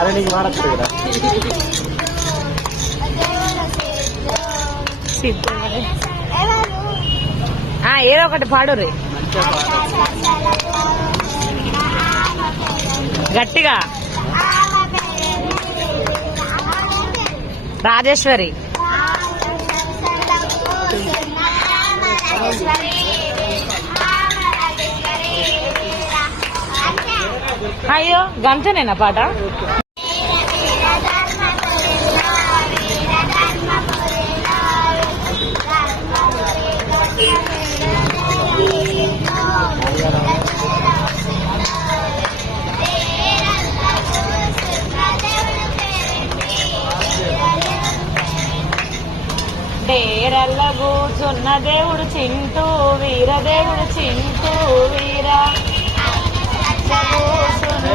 అదే నీకు వాడచ్చు కదా. ఏదో ఒకటి పాడు రే గట్టిగా. రాజేశ్వరి. అయ్యో గంటనేనా పాట? డేరల్ల కూర్చున్న దేవుడు చింటూ వీరదేవుడు చింటూ వీర కూర్చున్న